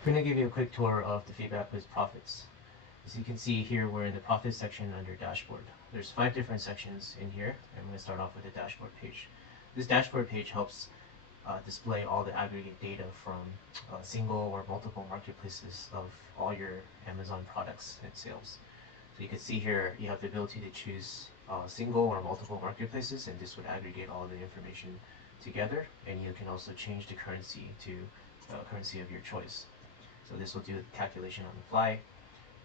I'm going to give you a quick tour of the feedback with profits. As you can see here, we're in the profit section under dashboard. There's 5 different sections in here, and I'm going to start off with the dashboard page. This dashboard page helps display all the aggregate data from single or multiple marketplaces of all your Amazon products and sales. So you can see here you have the ability to choose single or multiple marketplaces, and this would aggregate all the information together, and you can also change the currency to currency of your choice. So this will do the calculation on the fly,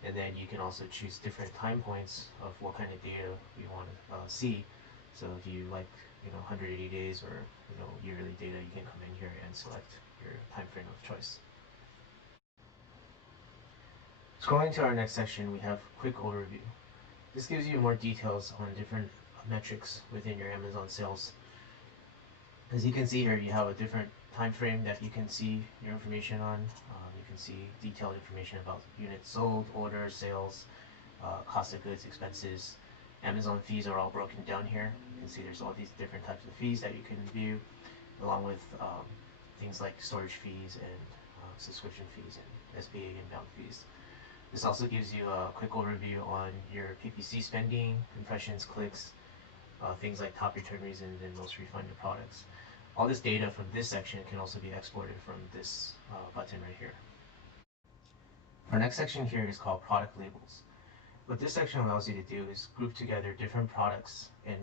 and then you can also choose different time points of what kind of data you want to see. So if you like 180 days or yearly data, you can come in here and select your time frame of choice. Scrolling to our next section, we have quick overview. This gives you more details on different metrics within your Amazon sales. As you can see here, you have a different time frame that you can see your information on. You can see detailed information about units sold, orders, sales, cost of goods, expenses. Amazon fees are all broken down here. You can see there's all these different types of fees that you can view, along with things like storage fees and subscription fees and SBA inbound fees. This also gives you a quick overview on your PPC spending, impressions, clicks, things like top return reasons and most refunded products. All this data from this section can also be exported from this button right here. Our next section here is called product labels. What this section allows you to do is group together different products and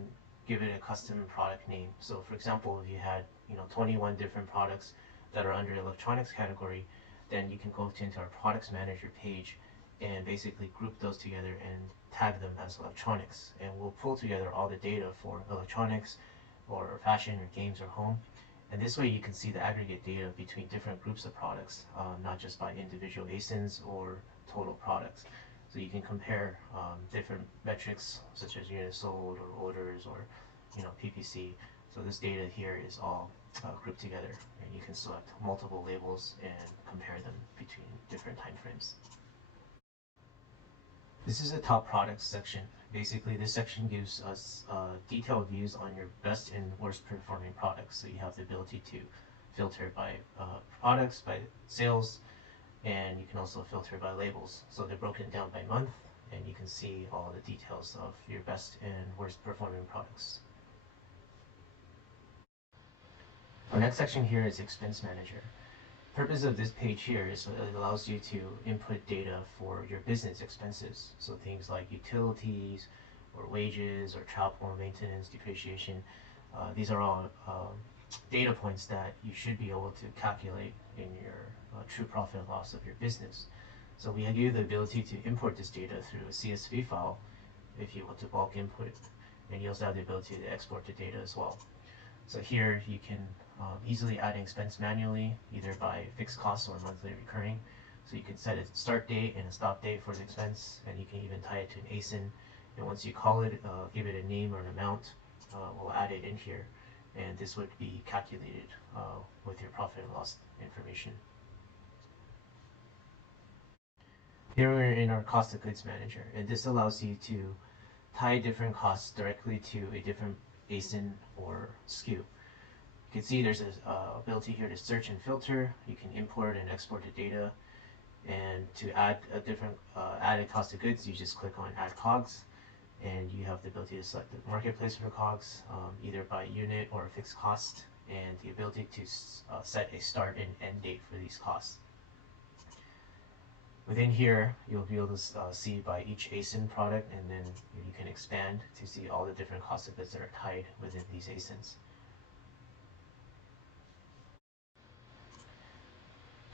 give it a custom product name. So for example, if you had 21 different products that are under electronics category, then you can go into our products manager page and basically group those together and tag them as electronics, and we'll pull together all the data for electronics or fashion or games or home, and this way you can see the aggregate data between different groups of products, not just by individual ASINs or total products. So you can compare different metrics such as units sold or orders or PPC. So this data here is all grouped together, and you can select multiple labels and compare them between different time frames. This is the top products section. Basically, this section gives us detailed views on your best and worst performing products. So you have the ability to filter by products, by sales, and you can also filter by labels. So they're broken down by month, and you can see all the details of your best and worst performing products. Our next section here is Expense Manager. Purpose of this page here is it allows you to input data for your business expenses. So things like utilities or wages or travel, maintenance, depreciation. These are all data points that you should be able to calculate in your true profit and loss of your business. So we give you the ability to import this data through a CSV file if you want to bulk input it. And you also have the ability to export the data as well. So here you can easily add an expense manually, either by fixed costs or monthly recurring. So you can set a start date and a stop date for the expense, and you can even tie it to an ASIN. And once you call it, give it a name or an amount, we'll add it in here, and this would be calculated with your profit and loss information. Here we're in our cost of goods manager, and this allows you to tie different costs directly to a different ASIN or SKU. You can see there's an ability here to search and filter. You can import and export the data, and to add a different added cost of goods, you just click on Add COGS, and you have the ability to select the marketplace for COGS, either by unit or fixed cost, and the ability to set a start and end date for these costs. Within here, you'll be able to see by each ASIN product, and then you can expand to see all the different cost of goods that are tied within these ASINs.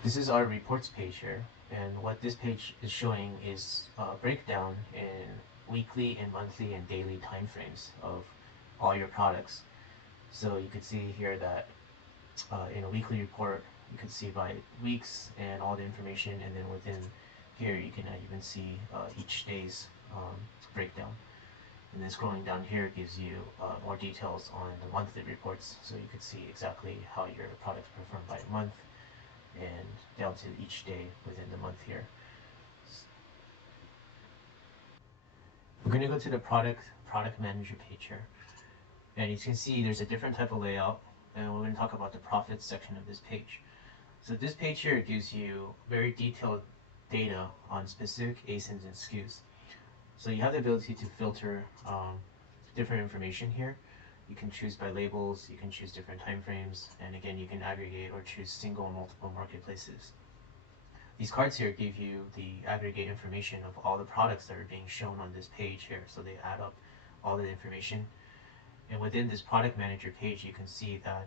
This is our reports page here, and what this page is showing is a breakdown in weekly and monthly and daily time frames of all your products. So you can see here that in a weekly report, you can see by weeks and all the information, and then within here you can even see each day's breakdown. And then scrolling down here gives you more details on the monthly reports, so you can see exactly how your products perform by month and down to each day within the month here. We're going to go to the product manager page here, and you can see there's a different type of layout, and we're going to talk about the profits section of this page. So this page here gives you very detailed data on specific ASINs and SKUs. So you have the ability to filter different information here. You can choose by labels, you can choose different time frames, and again, you can aggregate or choose single and multiple marketplaces. These cards here give you the aggregate information of all the products that are being shown on this page here. So they add up all the information. And within this product manager page, you can see that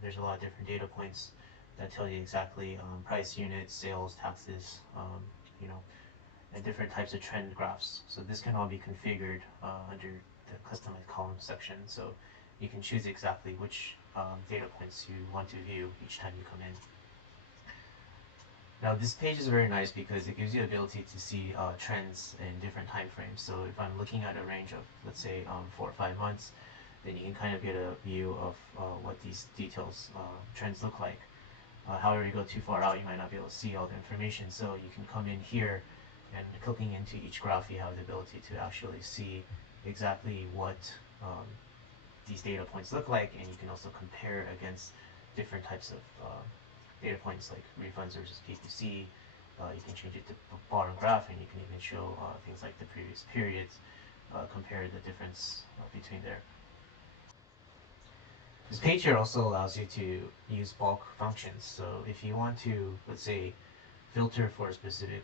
there's a lot of different data points that tell you exactly price, units, sales, taxes, you know, and different types of trend graphs. So this can all be configured under the customized column section. So you can choose exactly which data points you want to view each time you come in. Now this page is very nice because it gives you the ability to see trends in different time frames. So if I'm looking at a range of, let's say, 4 or 5 months, then you can kind of get a view of what these details, trends look like. However, you go too far out, you might not be able to see all the information. So you can come in here and clicking into each graph, you have the ability to actually see exactly what these data points look like, and you can also compare against different types of data points like refunds versus PPC. You can change it to bar and graph, and you can even show things like the previous periods, compare the difference between there. This page here also allows you to use bulk functions. So if you want to, let's say, filter for a specific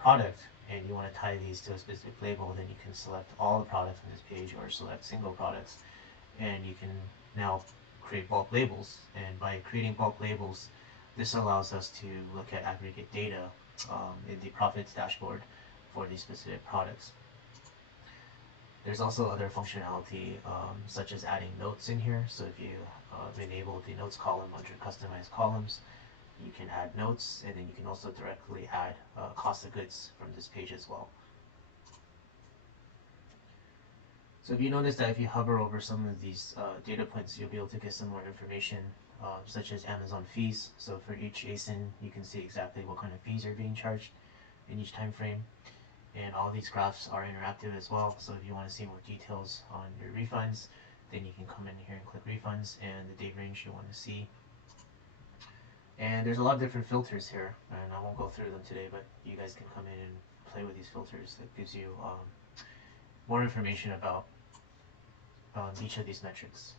product and you want to tie these to a specific label, then you can select all the products on this page or select single products, and you can now create bulk labels. And by creating bulk labels, this allows us to look at aggregate data in the profits dashboard for these specific products. There's also other functionality such as adding notes in here. So if you enable the notes column under customized columns, you can add notes, and then you can also directly add cost of goods from this page as well. So if you notice that if you hover over some of these data points, you'll be able to get some more information such as Amazon fees. So for each ASIN, you can see exactly what kind of fees are being charged in each time frame. And all these graphs are interactive as well. So if you want to see more details on your refunds, then you can come in here and click refunds and the date range you want to see. And there's a lot of different filters here, and I won't go through them today, but you guys can come in and play with these filters. That gives you more information about each of these metrics.